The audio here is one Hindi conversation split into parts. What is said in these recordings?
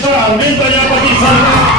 Mister Arvind Prajapati sir.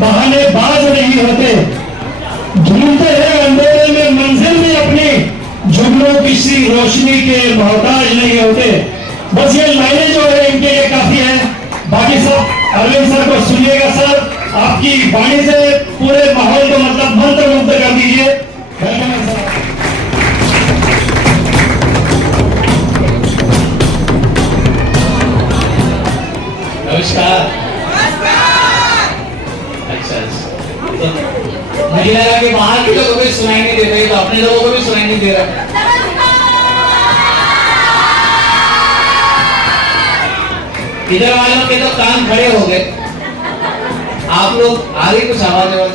बहानेबाज नहीं होते, ढूंढते हैं अंधेरे में मंजिल में अपनी, जुगनों किसी रोशनी के मोहताज नहीं होते। बस ये लाइनें जो है इनके लिए काफी है। बाकी सब अरविंद सर को सुनिएगा। सर आपकी वाणी से पूरे माहौल को मतलब मंत्रमुग्ध कर दीजिए। नमस्कार। मुझे लगा कि बाहर के लोगों को भी सुनाई नहीं दे रही, तो अपने लोगों को भी सुनाई नहीं दे रहा। इधर वालों के तो कान खड़े हो गए। आप लोग आ रही कुछ आवाज है?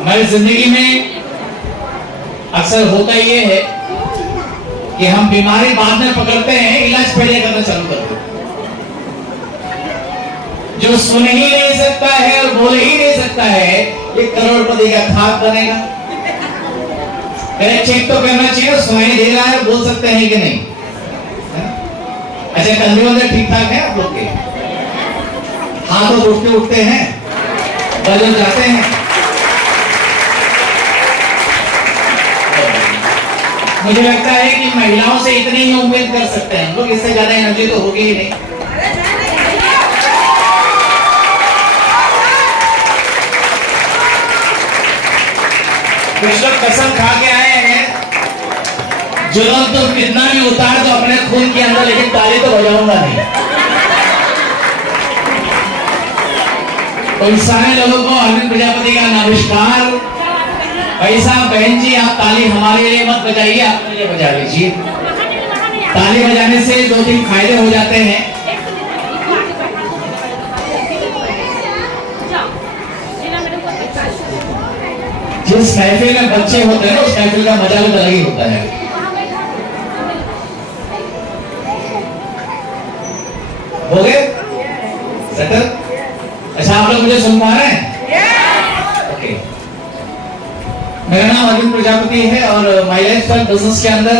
हमारी जिंदगी में अक्सर होता ये है कि हम बीमारी बाद में पकड़ते हैं, इलाज पहले करना चालू करते हैं। जो सुन ही नहीं सकता है और बोल ही नहीं सकता है, ये करोड़पति का खाक बनेगा। पहले चेक तो करना चाहिए, सुनाई दे रहा है, बोल सकते हैं कि नहीं। अच्छा, कंधे वंधे ठीक ठाक है आप लोग के? हाथ तो उठते उठते हैं, बदल जाते हैं। मुझे लगता है कि महिलाओं से इतनी ही उम्मीद कर सकते हैं हम लोग, इससे ज्यादा एनर्जी तो होगी ही नहीं। कुछ लोग कसम खा के आए हैं, जुल्म तो कितना भी उतार दो अपने खून के अंदर, लेकिन ताली तो बजाऊंगा नहीं। तो इस सारे लोगों को अरविंद प्रजापति का नमस्कार। पैसा बहन जी, आप ताली हमारे लिए मत बजाइए, अपने लिए बजा लीजिए। ताली बजाने से 2-3 फायदे हो जाते हैं। जिस महफिल में बच्चे होते हैं ना, उस महफिल का मजा भी अलग ही होता है। हो गए सेटल? अच्छा, आप लोग मुझे सुन पा रहे हैं? ओके। मेरा नाम अरविंद प्रजापति है और माय लाइफस्टाइल बिजनेस के अंदर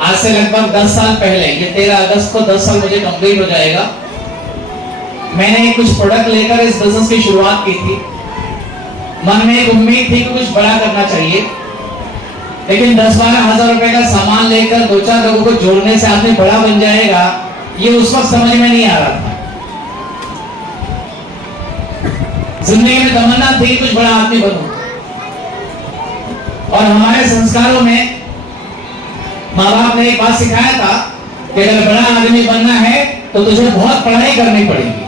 आज से लगभग 10 साल पहले, ये 13 अगस्त को 10 साल मुझे कंप्लीट हो जाएगा, मैंने कुछ प्रोडक्ट लेकर इस बिजनेस की शुरुआत की थी। मन में एक उम्मीद थी कि कुछ बड़ा करना चाहिए, लेकिन 10-12 हजार रुपए का सामान लेकर 2-4 लोगों को जोड़ने से आदमी बड़ा बन जाएगा, ये उस वक्त समझ में नहीं आ रहा था। जिंदगी में तमन्ना थी कुछ बड़ा आदमी बनूं, और हमारे संस्कारों में माँ बाप ने एक बात सिखाया था कि अगर बड़ा आदमी बनना है तो तुझे बहुत पढ़ाई करनी पड़ेगी।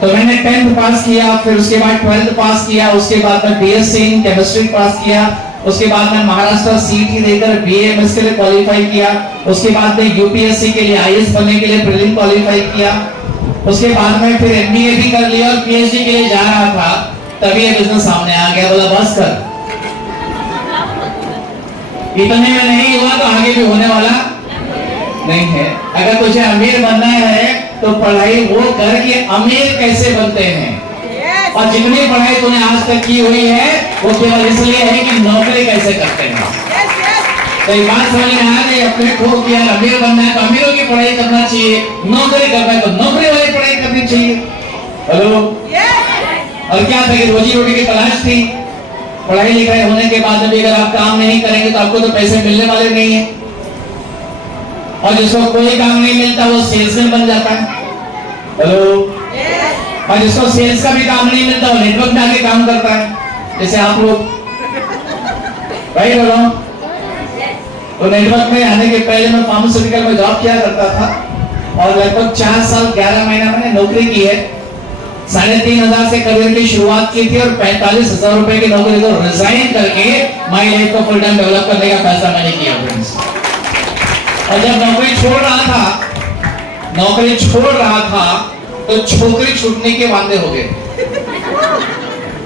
तो मैंने 10th पास किया, फिर उसके बाद 12th पास किया, उसके बाद मैं बीएससी इन केमिस्ट्री पास किया, उसके बाद मैं महाराष्ट्र सीईटी देकर बीएएमएस के लिए क्वालिफाई किया, उसके बाद मैं यूपीएससी के लिए आईएएस बनने के लिए प्रीलिम क्वालिफाई किया, उसके बाद मैं फिर एमबीए भी कर लिया और पीएचडी के लिए जा रहा था। तभी ये बिजनेस सामने आ गया। बोला बस कर, इतने में नहीं हुआ तो आगे भी होने वाला नहीं है। अगर तुझे अमीर बनना है तो पढ़ाई वो कर कि अमीर कैसे बनते हैं, और जितनी पढ़ाई तूने आज तक की हुई है वो केवल इसलिए है कि नौकरी कैसे करते हैं। तो एक बात समझ में आ गई अपने को कि यार अमीर बनना है तो अमीरों की पढ़ाई करना चाहिए, नौकरी करना है तो नौकरी वाली पढ़ाई करनी चाहिए। हेलो, और क्या था कि रोजी रोटी की तलाश थी। पढ़ाई लिखाई होने के बाद भी अगर आप काम नहीं करेंगे तो आपको तो पैसे मिलने वाले नहीं है, और जिसको कोई काम नहीं मिलता वो सेल्समैन बन जाता है। हेलो, और जिसको सेल्स का भी काम नहीं मिलता वो नेटवर्क में आके काम करता है, जैसे आप लोग भाई बोलो। तो नेटवर्क में आने के पहले मैं फार्मास्यूटिकल में जॉब किया करता था और लगभग 4 साल 11 महीना मैंने नौकरी की है। 3,500 से करियर की शुरुआत की थी और 45,000 रुपए की नौकरी को रिजाइन करके माई लाइफ को फुल टाइम डेवलप करने का फैसला मैंने किया फ्रेंड्स। और जब नौकरी छोड़ रहा था तो छोकरी छूटने के वादे हो गए,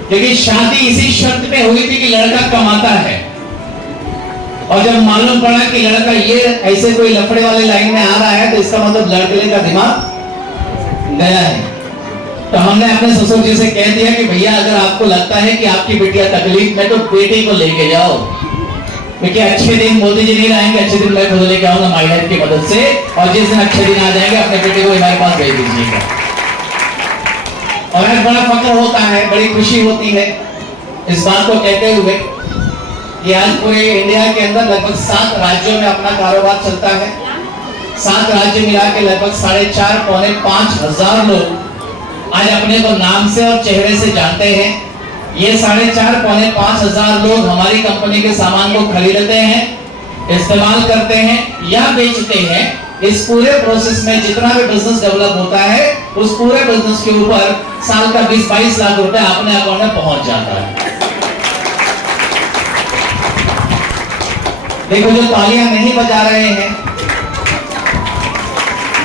क्योंकि शादी इसी शर्त पे हुई थी कि लड़का कमाता है। और जब मालूम पड़ा कि लड़का ये ऐसे कोई लफड़े वाले लाइन में आ रहा है तो इसका मतलब लड़के का दिमाग गया है। तो हमने अपने ससुर जी से कह दिया कि भैया अगर आपको लगता है कि आपकी बिटिया तकलीफ में तो बेटी को लेके जाओ, क्योंकि अच्छे दिन मोदी जी नहीं लाएंगे, अच्छे दिन मैं खुद लेके आऊंगा माई लाइफ की मदद से, और जिस दिन अच्छे दिन आ जाएंगे अपने बेटे को हमारे पास भेज दीजिएगा। और एक बड़ा फख्र होता है, बड़ी खुशी होती है इस बात को कहते हुए कि आज पूरे इंडिया के अंदर लगभग 7 राज्यों में अपना कारोबार चलता है। 7 राज्य मिला के लगभग 4,500 पौने 5,000 लोग आज अपने को नाम से और चेहरे से जानते हैं। ये 4,500 पौने 5,000 लोग हमारी कंपनी के सामान को खरीदते हैं, इस्तेमाल करते हैं या बेचते हैं। इस पूरे प्रोसेस में जितना भी बिजनेस डेवलप होता है उस पूरे बिजनेस के ऊपर साल का 20-22 लाख रुपए अपने अकाउंट में पहुंच जाता है। देखो जो तालियां नहीं बजा रहे हैं,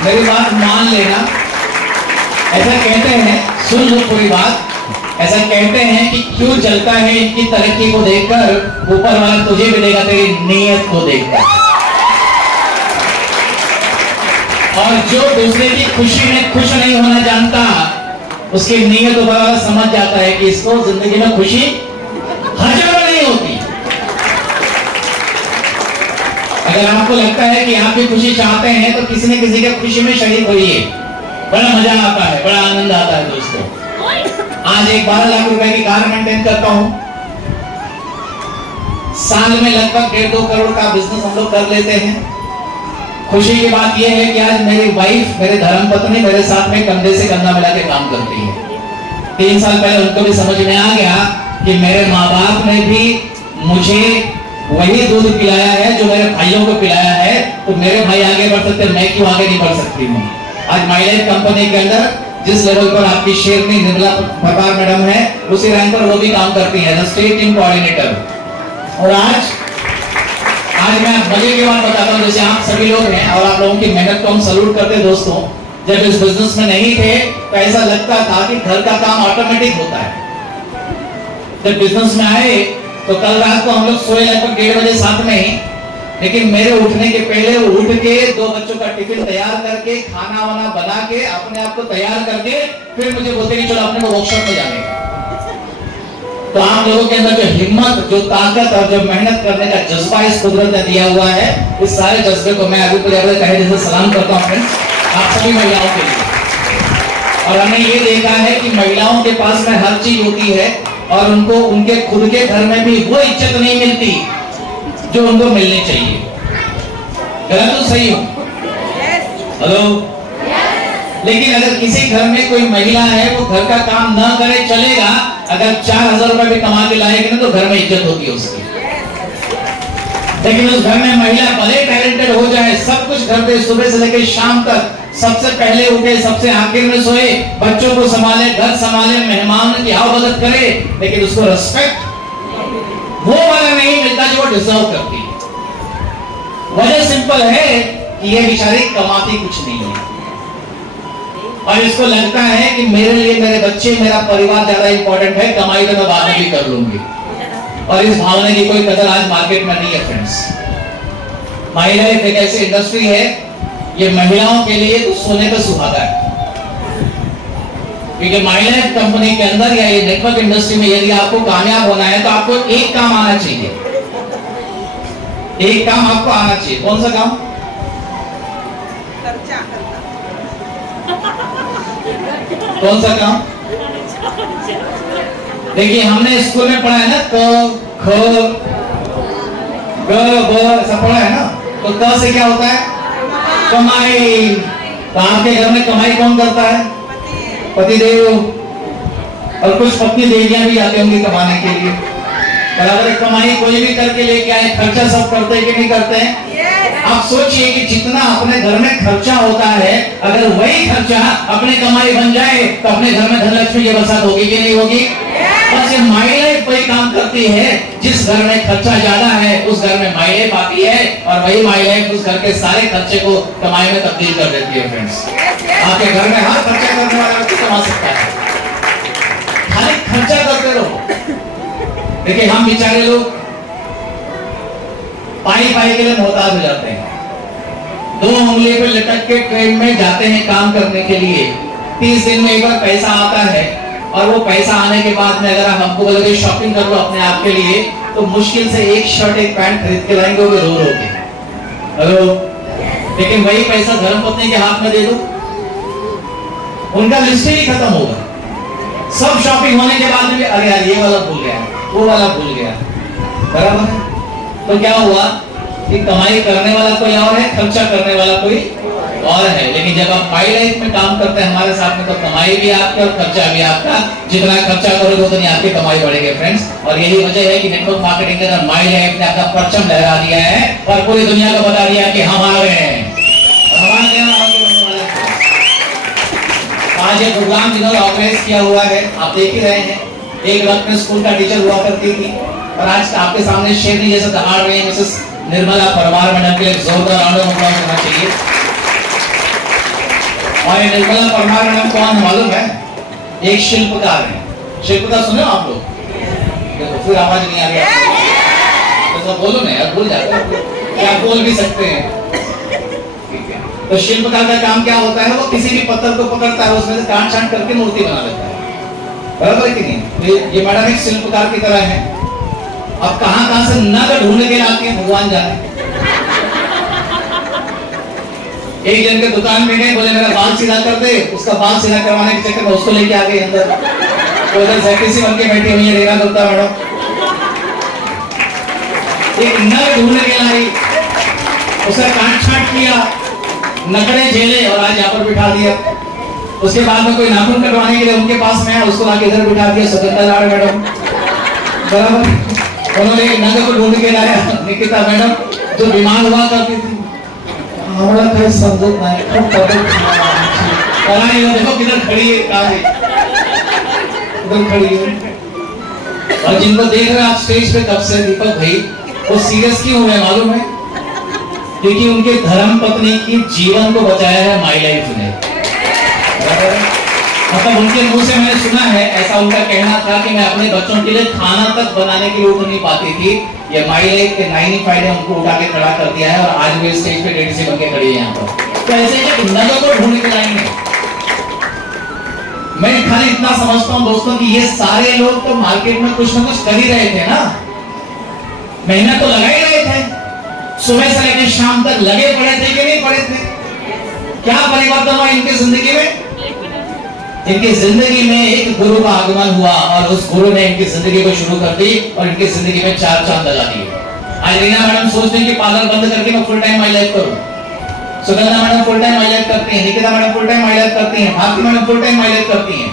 मेरी बात मान लेना। ऐसा कहते हैं, सुन लो पूरी बात, ऐसा कहते हैं कि क्यों जलता है इनकी तरक्की को देखकर, ऊपर वाला तुझे भी देगा तेरी नीयत को देखकर। और जो दूसरे की खुशी में खुश नहीं होना जानता उसकी नीयत ऊपर वाला समझ जाता है कि इसको जिंदगी में खुशी हर जगह नहीं होती। अगर आपको लगता है कि आप भी खुशी चाहते हैं तो किसी न किसी के खुशी में शरीक होइए, बड़ा मजा आता है, बड़ा आनंद आता है दोस्तों। आज एक 12 लाख रुपए की कार मेंटेन करता हूं, साल में लगभग 1.5-2 करोड़ का बिजनेस हम लोग कर लेते हैं। खुशी की बात यह है कि आज मेरी वाइफ, मेरे धर्मपत्नी मेरे साथ में कंधे से कंधा मिला के काम करती है। 3 साल पहले उनको भी समझ में आ गया कि मेरे माँ बाप ने भी मुझे वही दूध पिलाया है जो मेरे भाइयों को पिलाया है, तो मेरे भाई आगे बढ़ सकते, मैं क्यों आगे नहीं बढ़ सकती हूँ। आज माई लाइफ कंपनी के अंदर जिस लेवल पर आपकी शेरनी निर्मला पवार मैडम है उसी रैंक पर वो भी काम करती है, स्टेट टीम कोऑर्डिनेटर। और आज मैं मजे की बात बताता हूँ, जैसे आप सभी लोग हैं और आप लोगों की मेहनत को हम सैल्यूट करते हैं दोस्तों। जब इस बिजनेस में नहीं थे तो ऐसा लगता था कि घर का काम ऑटोमेटिक होता है। जब बिजनेस में आए तो कल रात को हम लोग सोए लगभग 1:30 बजे साथ में ही, लेकिन मेरे उठने के पहले उठ के 2 बच्चों का टिफिन तैयार करके, खाना वाना बना के, अपने आप को तैयार करके फिर मुझे बोलते कि चलो अपने को वर्कशॉप में जाने का। तो आप लोगों के अंदर जो हिम्मत, जो ताकत और जो मेहनत करने का जज्बा इस कुदरत ने दिया हुआ है, इस सारे जज्बे को मैं अभी कहे जैसे सलाम करता हूँ फ्रेंड्स, आप सभी महिलाओं के लिए। और हमने ये देखा है कि महिलाओं के पास में हर चीज होती है और उनको उनके खुद के घर में भी वो इज्जत नहीं मिलती जो उनको मिलनी चाहिए। गलत तो सही हो? हेलो? लेकिन अगर किसी घर में कोई महिला है वो घर का काम ना करे चलेगा, अगर 4,000 रुपए भी कमा के लाएगी ना तो घर में इज्जत होगी उसकी। लेकिन उस घर में महिला भले टैलेंटेड हो जाए, सब कुछ घर पे सुबह से लेकर शाम तक सबसे पहले उठे, सबसे आखिर में सोए, बच्चों को संभाले, घर संभाले, मेहमान की आवभगत करे, लेकिन उसको रिस्पेक्ट वो वाला नहीं मिलता जो वो डिजर्व करती है। वजह सिंपल है कि ये बेचारी कमाती कुछ नहीं है। और इसको लगता है कि मेरे लिए मेरे बच्चे, मेरा परिवार ज्यादा इंपॉर्टेंट है, कमाई तो मैं बाद में भी कर लूंगी। और इस भावना की कोई कदर आज मार्केट में नहीं है फ्रेंड्स। माई लाइफ एक ऐसी इंडस्ट्री है, ये महिलाओं के लिए तो सोने पे सुहागा है। क्योंकि माई लाइफ कंपनी के अंदर या ये नेटवर्क इंडस्ट्री में यदि आपको कामयाब होना है तो आपको एक काम आना चाहिए। एक काम आपको आना चाहिए। कौन सा काम? कौन सा काम? देखिए हमने स्कूल में पढ़ा है ना, क ख ग ब ऐसा पढ़ा है ना। तो क से क्या होता है? कमाई। तो आपके घर में कमाई कौन करता है? पतिदेव। और कुछ पत्नी देवियां भी आती होंगी कमाने के लिए। बराबर। कमाई कोई भी करके लेके आए, खर्चा सब करते हैं कि नहीं करते हैं? आप सोचिए कि जितना अपने घर में खर्चा होता है, अगर वही खर्चा अपने कमाई बन जाए तो अपने घर में धनलक्ष्मी की बरसात होगी कि नहीं होगी? बस ये माई लाइफ वही काम करती है। जिस घर में खर्चा ज्यादा है उस घर में माई लाइफ आती है, और वही माई लाइफ उस घर के सारे खर्चे को कमाई में तब्दील कर देती है फ्रेंड्स। आपके घर में हर खर्चा करने वाला व्यक्ति कमा सकता है, खाली खर्चा करते रहो। देखिए हम बेचारे लोग पाई पाई के लिए मोहताज हो जाते हैं। 2 उंगली पे लटक के ट्रेन में जाते हैं काम करने के लिए। 30 दिन में एक बार पैसा आता है, और वो पैसा आने के बाद में अगर आप हमको बोलोगे शॉपिंग कर लो अपने आप के लिए, तो मुश्किल से एक शर्ट एक पैंट खरीद के लाएंगे वो रो रो के। हेलो। लेकिन वही पैसा धर्मपत्नी के हाथ में दे दो, उनका लिस्ट ही खत्म होगा। सब शॉपिंग होने के बाद में अरे यार ये वाला भूल गया, वो वाला भूल गया। बराबर है। तो क्या हुआ कि कमाई करने वाला कोई और है, खर्चा करने वाला कोई और है। लेकिन जब आप माई लाइफ में काम करते हैं हमारे साथ में, तो कमाई भी आपकी और खर्चा भी आपका। जितना खर्चा करोगे उतनी आपकी कमाई बढ़ेगी फ्रेंड्स। और यही वजह है कि नेटवर्क मार्केटिंग के अंदर माई लाइफ ने अपना परचम लहरा दिया है और पूरी दुनिया को बता दिया कि हम आ गए हैं। आज ये प्रोग्राम जिन्होंने ऑर्गेनाइज किया हुआ है आप देख ही रहे हैं। एक वक्त में स्कूल का टीचर हुआ करती थी, और आज आपके सामने शेरनी जैसे दहाड़ रहे हैं मिसेस निर्मला परमार मैडम के लिए जोरदार राउंड ऑफ अप्लॉज होना चाहिए। और ये निर्मला परमार मैडम कौन है मालूम है? एक शिल्पकार है। शिल्पकार सुने आप लोग? देखो फिर आवाज नहीं आ रही तो बोलो ना यार, भूल जाते हो क्या बोल भी सकते हैं। तो शिल्पकार का काम क्या होता है? वो किसी भी पत्थर को पकड़ता है, उसमें से काट छांट करके मूर्ति बना देता है। बराबर कि नहीं? ये मैडम एक शिल्पकार की तरह है। अब कहां से नग ढूंढ के लाती है भगवान जाने। एक जन के दुकान में गए, बोले मेरा बाल सीधा कर दे। उसका बाल सीधा करवाने के चक्कर में उसको लेके आ गए अंदर। तो उधर सेक्रेटरी बन के बैठी हुई है रेखा गुप्ता मैडम। एक नग ढूंढ के लाई, उसका काट छाट किया, नकड़े झेले और आज यहाँ पर बिठा दिया। उसके बाद में कोई नाखून कटवाने के लिए उनके पास में आया, उसको आके इधर बिठा दिया स्वतंत्रता लाड़ मैडम। बराबर। उन्होंने नग को ढूंढ के लाया निकिता मैडम, जो बीमार हुआ करती थी। हमारा कोई समझत नहीं, खूब पता देखो किधर खड़ी है, कहाँ है इधर खड़ी है। और जिनको देख रहे हैं आप स्टेज पे कब से, दीपक भाई वो सीरियस क्यों हुए मालूम है? क्योंकि उनके धर्म पत्नी की जीवन को बचाया है माई लाइफ ने। मतलब उनके मुंह से मैंने सुना है, ऐसा उनका कहना था कि मैं अपने बच्चों के लिए खाना तक बनाने के लिए उठ नहीं पाती थी। ये माई लाइफ के 95 ने उनको उठा के खड़ा कर दिया है, और आज वे स्टेज पे डेढ़ से बन के खड़ी है यहाँ पर। तो ऐसे एक नजर को ढूंढ के लाएंगे। मैं खाली इतना समझता हूँ दोस्तों कि ये सारे लोग तो मार्केट में कुछ ना कुछ कर ही रहे थे ना, मेहनत तो लगा ही रहे थे। सुबह से लेकर शाम तक लगे पड़े थे कि नहीं पड़े थे? क्या परिवर्तन हुआ इनकी जिंदगी में? इनकी जिंदगी में एक गुरु का आगमन हुआ, और उस गुरु ने इनकी जिंदगी को शुरू कर दी, और इनकी जिंदगी में 4 चांद लगा दिए। आज रीना मैडम सोचते हैं कि पार्लर बंद करके मैं फुल टाइम माई लाइफ करूं। Sugandha madam full time my life करती हैं, Nikita madam full time my life करती हैं, Bharti madam full time my life करती हैं।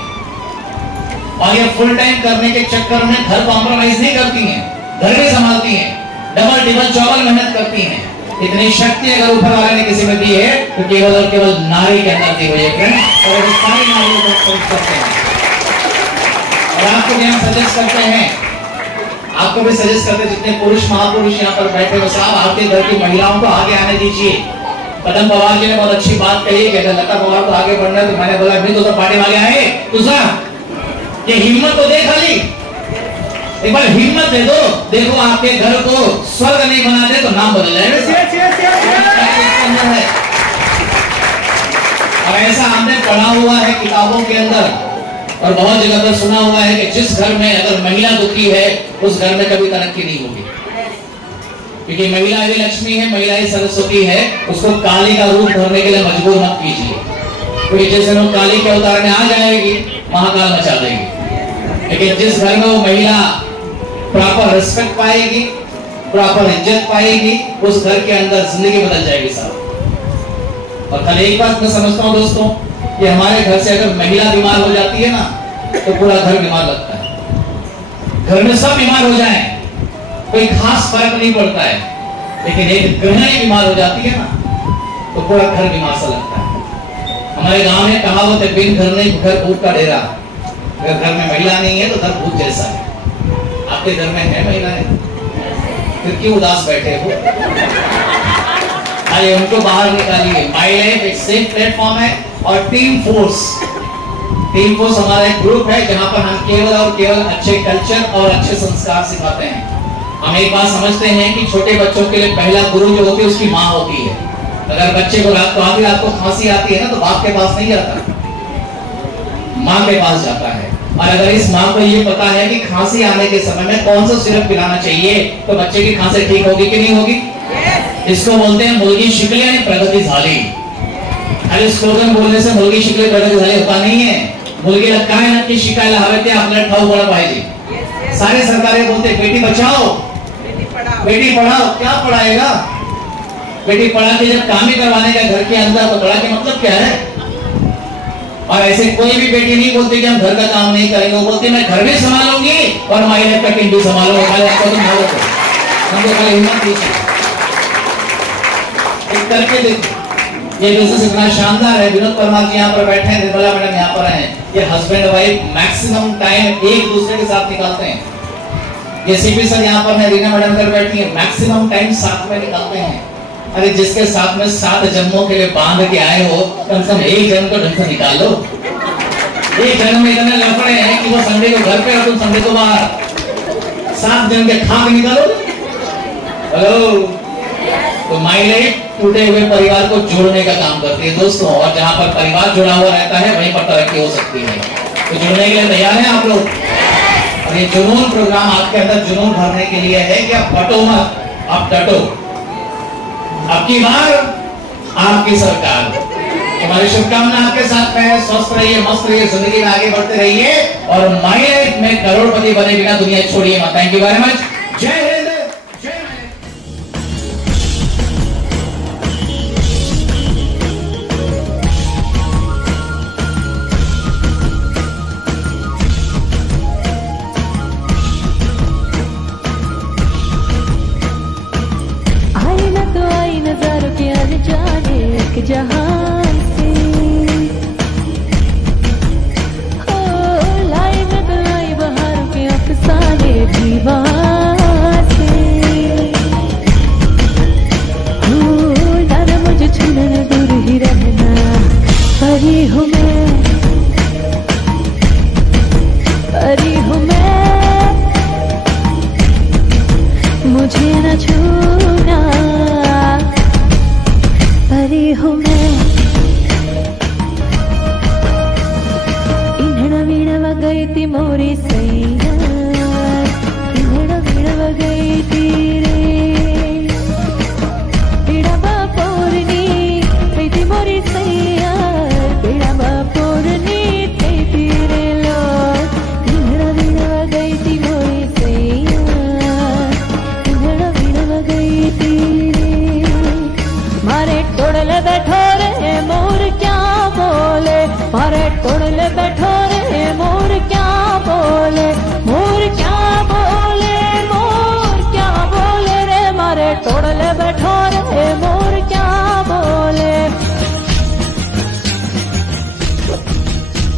और ये फुल टाइम करने के चक्कर में घर कॉम्प्रोमाइज नहीं करती हैं, घर भी संभालती हैं, डबल टिबल चौबल मेहनत करती हैं। इतनी शक्ति अगर ऊपर वाले ने किसी में दी है तो केवल और केवल नारी के अंदर दी हुई है फ्रेंड्स। और सारी नारियों को सजेस्ट करते हैं, और आपको भी हम सजेस्ट करते हैं, आपको भी सजेस्ट करते हैं, जितने पुरुष महापुरुष यहाँ पर बैठे हो साहब, आपके घर की महिलाओं को आगे आने दीजिए। पदम पवार जी ने बहुत अच्छी बात कही कि अगर लता पवार को आगे बढ़ना है तो मैंने बोला भी तो पार्टी में आगे आए तुझा ये हिम्मत तो दे खाली एक बार हिम्मत दे दो देखो आपके घर को स्वर्ग नहीं बना दे तो नाम बदल जाएगा और ऐसा हमने पढ़ा हुआ है किताबों के अंदर और बहुत जगह पर सुना हुआ है कि जिस घर में अगर महिला दुखी है उस घर में कभी तरक्की नहीं होगी क्योंकि महिला भी लक्ष्मी है महिला ही सरस्वती है उसको काली का रूप धरने के लिए मजबूर मत कीजिए क्योंकि जैसे लोग काली के अवतार में आ जाएगी महाकाल मचा देगी लेकिन जिस घर में वो महिला प्रॉपर रिस्पेक्ट पाएगी प्रॉपर इज्जत पाएगी उस घर के अंदर जिंदगी बदल जाएगी साहब। और कल एक बात मैं समझता हूँ दोस्तों कि हमारे घर से अगर महिला बीमार हो जाती है ना तो पूरा घर बीमार लगता है। घर में सब बीमार हो जाए कोई खास फर्क नहीं पड़ता है लेकिन एक गृहिणी बीमार हो जाती है ना तो पूरा घर बीमार सा लगता है। हमारे गांव में कहावत है बिन घर नहीं घर भूत का डेरा। अगर घर में महिला नहीं है तो घर भूत जैसा है। आपके घर में है महिलाएं फिर क्यों उदास बैठे हो? आइए उनको बाहर निकालिए। माई लाइफ एक सेफ प्लेटफॉर्म है और टीम फोर्स हमारा एक ग्रुप है जहां पर हम केवल और केवल अच्छे कल्चर और अच्छे संस्कार सिखाते हैं। हम एक बात समझते हैं कि छोटे बच्चों के लिए पहला गुरु जो होती है उसकी माँ होती है। अगर बच्चे को आधी रात को खांसी आती है ना तो बाप के पास नहीं जाता, माँ के पास जाता है। और अगर इस माँ को ये पता है कि खांसी आने के समय में कौन सा सिरप पिलाना चाहिए तो बच्चे की खांसी ठीक होगी कि नहीं होगी? इसको बोलते हैं मुलगी शिकली यानी प्रगति झाली। अरे स्लोगन बोलने से मुलगी शिकली प्रगति झाली होता नहीं है। मुलगीला काय नक्की शिकायला हवे ते आपल्याला ठाऊक व्हायला पाहिजे। सारे सरकारें बोलते बेटी बचाओ बेटी पढ़ाओ, क्या पढ़ाएगा? बेटी पढ़ा के जब काम ही करवाने का घर के अंदर तो पढ़ा के मतलब क्या है? और ऐसे कोई भी बेटी नहीं बोलती कि हम घर का काम नहीं करेंगे, वो बोलती मैं घर भी संभालूंगी और माई लाइफ का टीम भी संभालूंगी। खाली आपको तुम भागो तो हमको खाली हिम्मत दीजिए, एक करके देखो। ये बिजनेस इतना शानदार है। विनोद परमार जी यहाँ पर बैठे हैं, निर्मला मैडम यहाँ पर हैं। ये हस्बैंड वाइफ मैक्सिमम टाइम एक दूसरे के साथ निकालते हैं। ये सीपी सर यहाँ पर है, रीना मैडम इधर बैठी है, मैक्सिमम टाइम साथ में निकालते हैं। अरे जिसके साथ में 7 जन्मों के लिए बांध के आए हो कम से कम एक जन्म तो ढंग से निकाल लो। एक जन्म में इतने लफड़े हैं कि वो संडे को घर पे और तुम संडे को बाहर। 7 जन्म के खाक निकालो। हेलो, तो माई लाइफ टूटे हुए परिवार को जोड़ने का काम करती है दोस्तों। और जहां पर परिवार जुड़ा हुआ रहता है वहीं पर तरक्की हो सकती है। तो जुड़ने के लिए तैयार हैं आप लोग? और ये जुनून प्रोग्राम आपके अंदर जुनून भरने के लिए है कि आप बटो मत, आप डटो। अब की बार आपकी सरकार। हमारी शुभकामना आपके साथ में। स्वस्थ रहिए, मस्त रहिए, जिंदगी में आगे बढ़ते रहिए और माई लाइफ में करोड़पति बने बिना दुनिया छोड़िए मत। Thank you very much. जय हिंद। जहां से हो लाई में तो लाई बहार के अफसाने भी वहां से हो ना मुझे छूना दूर ही रहना। परी हूँ मैं, परी हूँ मैं, मुझे न छूना। परी हूँ मैं। इंधना वीणा गई थी मोरी सैया, इंधना वीणा गई थी रे। पीड़ा बापोरनी गई थी मोरी सैया, पीड़ा बापोरनी गई थी रे लो। इंधना वीणा गई थी मोरी सैया, इंधना वीणा गई थी रे। मारे तोड़ले बैठो रे मोर क्या बोले, मारे तोड़ले बैठो रे मोर क्या बोले, मोर क्या बोले, मोर क्या बोले रे। मारे तोड़ले बैठो रे मोर क्या बोले।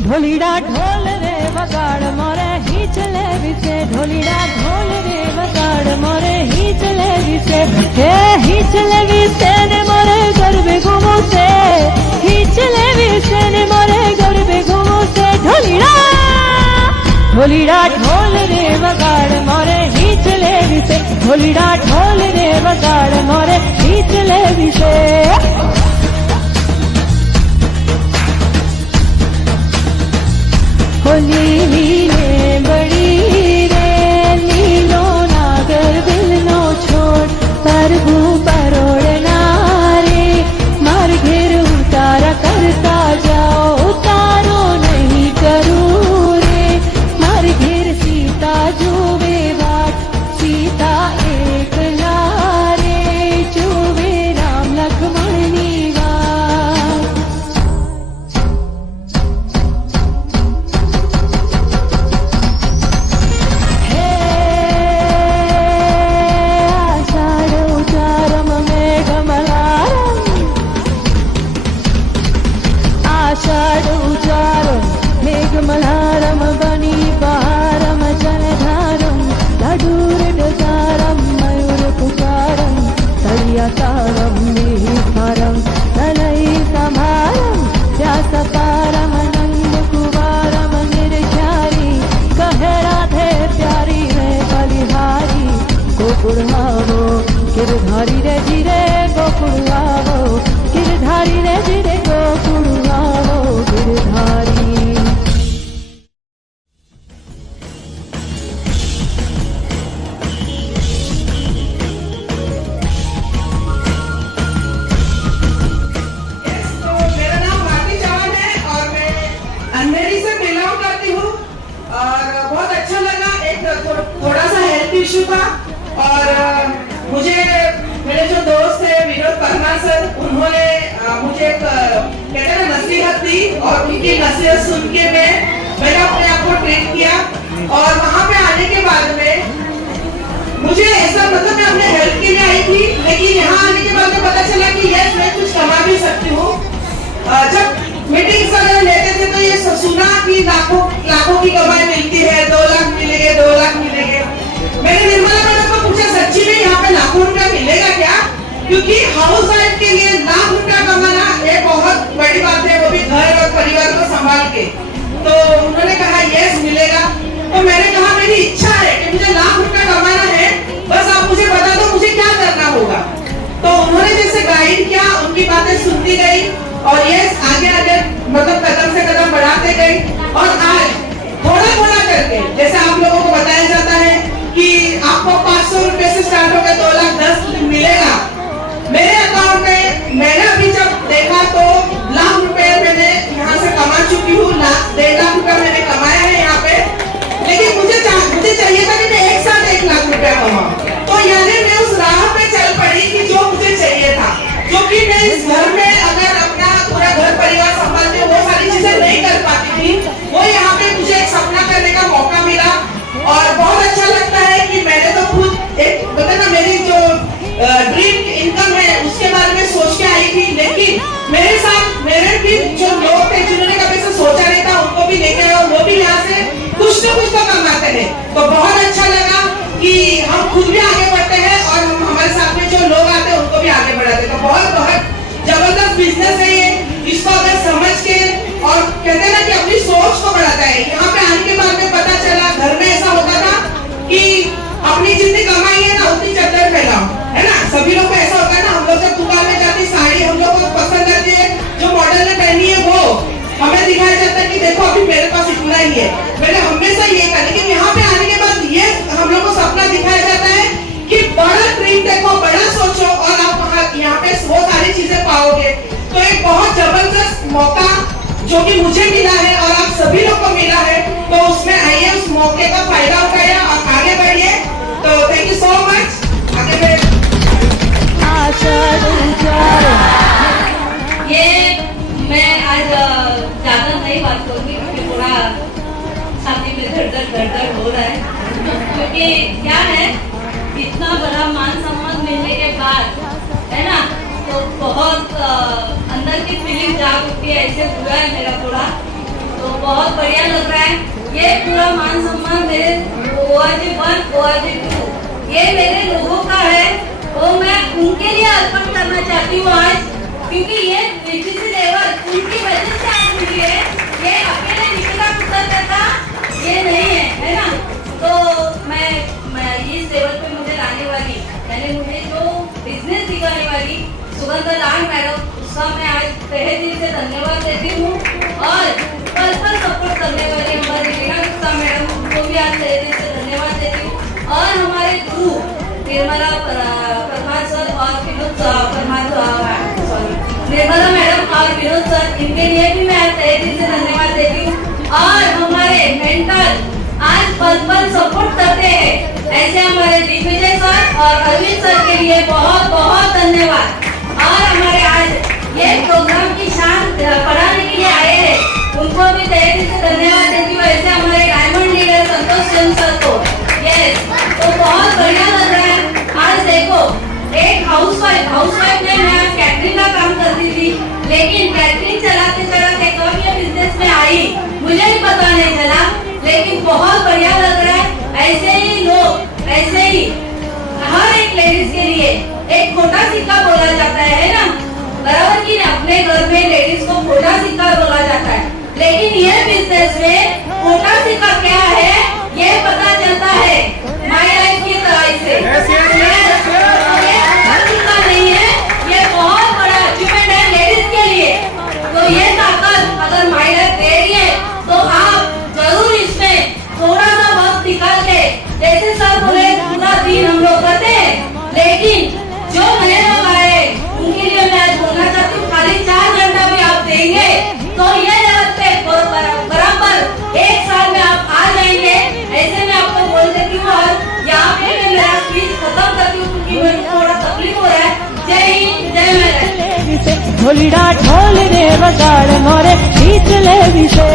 ढोलीड़ा ढोल रे वगाड़ मोरे ही चले विसे, ढोलीड़ा ढोल रे वगाड़ मोरे ही चले विसे, हे ही चले विसे ने मोरे घर में घूम पे ढोलीड़ा ढोल रे वगाड़ मोरे शीतले विषे होली ने बड़ी रे नीलो नागर दिल नो छोड़ परभू परोड़ना रे मार घेर उतारा करता जाओ उतारो नहीं करूँ रे मार घेर सीता जुवे बाट सीता एक लारे जुवे राम लक्ष्मण नी वाट हे आषाढोचारम मेघमलारम आषाढोचारम मेघमलारम बनी बहारम जलधारम लडूरडकारम मयूरपुकारम तलियाकारम निहारम तलैकमारम व्यासपारम नन्दकुमारम निर्झारी कहे राधे प्यारी है बलिहारी गोकुड़ावो गिरधारी रे जिरे गोकुड़ावो गिरधारी रे जिरे गोकुड़ावो गिरधारी तो मेरा नाम भारती चौहान है और मैं अंधेरी से बिलोंग करती हूँ और बहुत अच्छा लगा। एक थोड़ा सा हेल्थ इश्यू था और मुझे मेरे जो दोस्त है विनोद पन्ना सर उन्होंने मुझे एक कहते हैं ना नसीहत दी और उनकी नसीहत सुन के मैंने अपने आप को ट्रीट किया और वहाँ पे आने के बाद में मुझे ऐसा मतलब मैं अपने हेल्थ के लिए आई थी लेकिन यहाँ आने के बाद में पता चला कि यस मैं कुछ कमा भी सकती हूँ। जब मीटिंग्स वगैरह लेते थे तो ये सुना कि लाखों लाखों की कमाई मिलती है, 2 लाख मिलेंगे 2 लाख मिलेंगे। मैंने निर्मला मैडम को पूछा सच्ची में यहाँ पे लाखों रुपया मिलेगा क्या? क्योंकि हाउस वाइफ के लिए लाख रुपया कमाना ये बहुत बड़ी बात है, वो भी घर और परिवार को संभाल के। तो उन्होंने कहा यस मिलेगा। तो मैंने कहा मेरी इच्छा है कि मुझे लाख रुपया कमाना है, बस आप मुझे बता दो मुझे क्या करना होगा। तो उन्होंने जैसे गाइड किया उनकी बातें सुनती गई और ये आगे आगे मतलब कदम से कदम बढ़ाते गए और आज थोड़ा थोड़ा करके जैसे आप लोगों को बताया जाता है कि आपको 500 रुपए से स्टार्ट होकर 2 लाख 10 मिलेगा। मेरे अकाउंट में मैंने अभी जब देखा तो लाख रुपए मैंने यहाँ से कमा चुकी हूँ, 1.5 लाख रुपया मैंने कमाया है यहाँ पे। लेकिन मुझे चाहिए था कि मैं एक साथ 1 लाख रुपया कमाऊं। तो यानी मैं उस राह पे चल पड़ी कि जो मुझे चाहिए था, जो कि मैं इस घर में अगर अपना पूरा घर परिवार संभालते वो सारी चीजें नहीं कर पाती थी, वो यहाँ पे मुझे एक सपना करने का मौका मिला और बहुत अच्छा लगता है कि मैंने तो खुद एक मतलब ना मेरी जो ड्रीम इनकम है उसके बारे में सोच के आई थी, लेकिन मेरे साथ मेरे भी जो लोग थे जिन्होंने कभी से सोचा नहीं था उनको भी लेके आए और वो भी यहाँ से कुछ न कुछ तो कमाते हैं। तो बहुत अच्छा लगा कि हम खुद भी आगे बढ़ते हैं और हम हमारे साथ में जो लोग आते हैं उनको भी आगे बढ़ाते हैं। तो बहुत जबरदस्त बिजनेस है ये, इसको अगर समझ के और कहते हैं ना कि अपनी सोच को बढ़ाता है। यहाँ पे आने के बाद में पता चला घर में ऐसा होता था कि अपनी जितनी कमाई है ना उतनी चद्दर फैलाओ, है ना। सभी लोग को ऐसा होता है ना, हम लोग जब दुकान में जाते साड़ी हम लोग को पसंद आती है, जो मॉडल ने पहनी है वो हमें दिखाया जाता है कि देखो अभी मेरे पास इतना ही है। मैंने हमेशा ये कहा, लेकिन यहाँ पे आने के बाद ये हम लोग को सपना दिखाया जाता है कि बड़ा ड्रीम देखो, बड़ा सोचो और आप यहाँ पे वो सारी चीजें पाओगे। तो एक बहुत जबरदस्त मौका जो कि मुझे मिला है और आप सभी लोग को मिला है, तो उसमें आइए उस मौके का फायदा उठाइए और आगे बढ़िए। तो थैंक यू सो मच। आगे बढ़िए। ये मैं आज ज्यादा नहीं बात करूंगी क्योंकि थोड़ा छाती में धड़ हो रहा है। क्योंकि क्या है, इतना बड़ा मान सम्मान मिलने के बाद है ना, तो बहुत अंदर की फीलिंग जाग उठती है। ऐसे हुआ है मेरा थोड़ा, तो बहुत बढ़िया लग रहा है। ये पूरा मान सम्मान मेरे ORG 1 ORG 2 ये मेरे लोगों का है, वो मैं उनके लिए अर्पण करना चाहती हूँ आज, क्योंकि ये BCC लेवल उनकी वजह से आज मिली है। ये अकेले निकला उतरता था, ये नहीं है, है ना। तो मैं इस लेवल पे मुझे यानी मुझे जो बिजनेस सिखाने वाली सुगंधा लाल मैडम, उसका मैं आज तहे दिल से धन्यवाद देती हूँ। और पल पल सपोर्ट करने वाली हमारी रीना गुप्ता मैडम, उनको भी आज तहे दिल से धन्यवाद देती हूँ। और हमारे गुरु निर्मला प्रभात सर और विनोद निर्मला मैडम और विनोद सर, इनके लिए भी मैं तहे दिल से धन्यवाद देती हूँ। और हमारे मेंटर आज पल पल सपोर्ट करते हैं, ऐसे हमारे दिग्विजय सर और अरविंद सर के लिए बहुत बहुत धन्यवाद। और हमारे आज ये प्रोग्राम की शान बढ़ाने के लिए आए हैं, उनको भी तहे दिल से धन्यवाद देती हूँ। ऐसे हमारे डायमंड लीडर संतोष चंद सर को, यस, तो बहुत बढ़िया लग रहा है। आज देखो, एक हाउसवाइफ ने, मैं कैटरिंग का काम करती थी, लेकिन कैटरिंग चलाते चलाते कब ये बिजनेस में आई मुझे भी पता नहीं चला, लेकिन बहुत बढ़िया लग रहा है। ऐसे ही लोग, ऐसे ही हर एक लेडीज के लिए एक खोटा सिक्का बोला जाता है ना, बराबर की नहीं? अपने घर में लेडीज को खोटा सिक्का बोला जाता है, लेकिन ये बिजनेस में खोटा सिक्का क्या है ये पता चलता है माय लाइफ की तरह से। ये खोटा सिक्का नहीं है, ये बहुत बड़ा अचीवमेंट है लेडीज के लिए। तो ये ताकत अगर माय लाइफ दे रही है तो आप जरूर इसमें थोड़ा सा वक्त निकाल के, जैसे सर बोले पूरा दिन हम लोग करते हैं, लेकिन जो नए लोग आए उनके लिए मैं आज बोलना चाहती हूँ, खाली 4 घंटा भी आप देंगे तो ये लगते बराबर 1 साल में आप आ जाएंगे। ऐसे मैं आपको बोल देती हूँ। और यहाँ पे मैं मेरा स्पीच खत्म करती हूँ क्योंकि मुझे थोड़ा तकलीफ हो रहा है। जय हिंद, जय माता। ढोलिडा ढोल रे वगाड़ मोरे बीच ले विषे